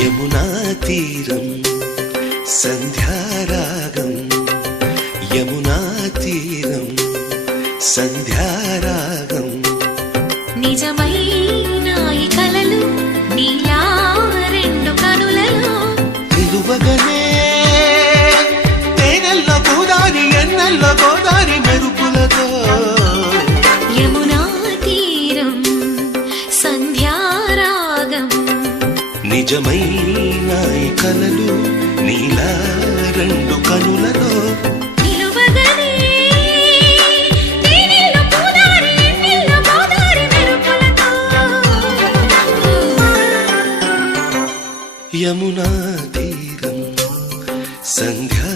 యమునా తీరం సంధ్యారాగం యమునా తీరం సంధ్యారాగం నిజమైన ఈ కలలు నీలా రెండు కనులలో నిలువగనే తేనెల్లో గోదారి ఎన్నెల్లో గోదారి మెరుపులతో యమునా తీరం సంధ్యారాగం నిజమైన ఈ కలలు నీలా రెండు కనులలో నిలువగనే తేనెల్లో గోదారి ఎన్నెల్లో గోదారి మెరుపులతో యమునా తీరం సంధ్యా